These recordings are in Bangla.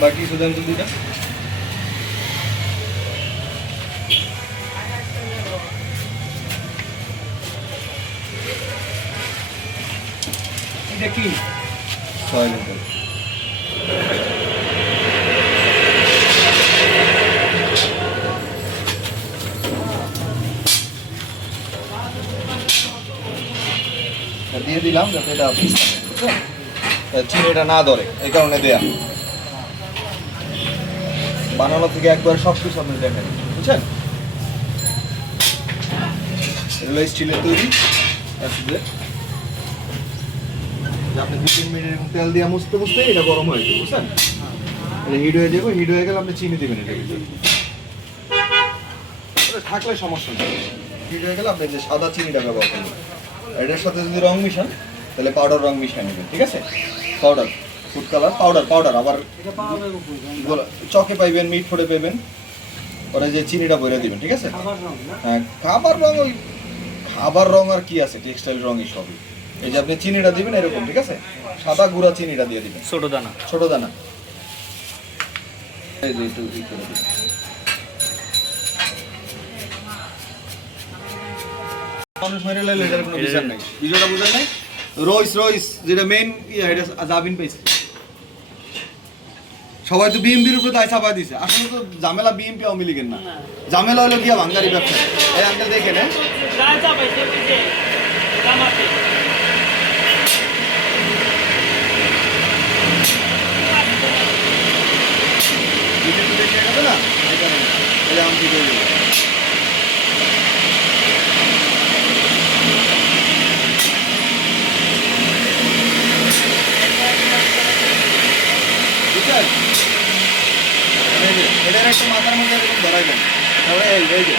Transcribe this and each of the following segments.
বাকি সুদান্ত দুইটা এটা কি? দিয়ে দিলাম যাতে এটা চিনিটা না ধরে এই কারণে দেয়া। বানানো থেকে একবার সব কিছু আপনি দেখেন বুঝছেন? এগুলো স্টিলের তৈরি আসলে আপনি দু তিন মিনিট তেল দিয়ে মুছতে মুছতে এটা গরম হয়ে যাবে, বুঝছেন? এটা হিট হয়ে যাবে হিট হয়ে গেলে আপনি চিনি দেবেন এটা ওটা থাকলে সমস্যা নেই। হিট হয়ে গেলে আপনি যে সাদা চিনিটা ব্যবহার করবেন, এটার সাথে যদি রং মিশান, তাহলে পাউডার রং মিশিয়ে নেবেন, ঠিক আছে? Powder food colour powder powder আবার? গোলা- চকে পাইবেন মিট ফোড়ে পাইবেন। পরে যে চিনিটা ভরে দিবেন ঠিক আছে? খাবার রং হ্যাঁ খাবার রং ওই খাবার রং আর কি আছে? টেক্সটাইল রঙই সবই। এই যে আপনি চিনিটা দিবেন এরকম ঠিক আছে? সাদা গুঁড়া চিনিটা দিয়ে দিবেন। ছোট দানা। ছোট দানা। এই যে একটু করে দিন। মানুষ মেরে লাইলে এটার কোনো বিচার নাই। বিষয়টা বুঝেন নাই? রইস রইস যেটা মেইন জাবিন পেয়েছে। সবাই তো বিএমপির উপরে দায় চাপা দিছে। আসলে তো ঝামেলা বিএমপি আওয়ামী লীগের না। ঝামেলা হলো গিয়া ভাঙ্গারি ব্যবসা। এই আঙ্কেল দেখেন হ্যাঁ? দেখে গেছে না এই কারণে এই যে আমি করে দিলাম। বুঝছেন? এই যে, এটার একটা মাথার মধ্যে এরকম ধরাইবেন তারপরে এই এই যে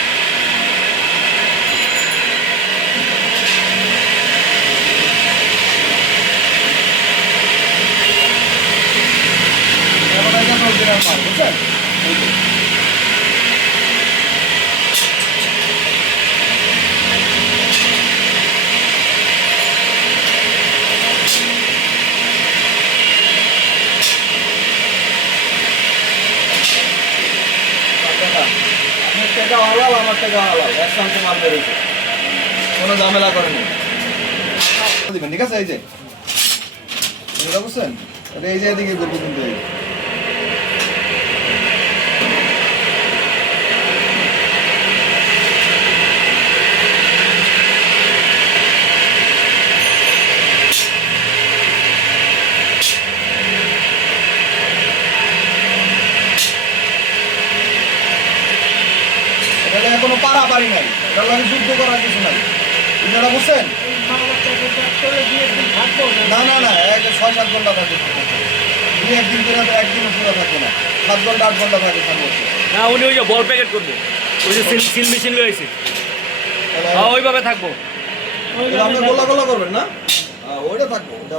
এবার এটা চলছে না পার, বুঝছেন? এই যে। আপনার টাকা হালাল, আমার টাকা হালাল। একসঙ্গে মাল বেরিয়েছে কোনো ঝামেলা করেনি। ঠিক আছে? এই যে। বুঝতে বুঝছেন? এই যে এদিকে করব কিন্তু এই। এটা কোনো নাই। এটা যুদ্ধ করার কিছু নাই। বুঝতে বুঝছেন? না না না এক ছয় সাত ঘণ্টা থাকে। দুই একদিন করে তো একদিনও পুরো থাকে না। সাত ঘণ্টা আট ঘণ্টা থাকে সর্বোচ্চ না উনি ওই যে বল প্যাকেট করব। ওই যে সিল মেশিন রয়েছে হ্যাঁ ওইভাবে থাকব। আপনি গোলা গোলা করবেন না? হ্যাঁ, ওইটা থাকব। ওটা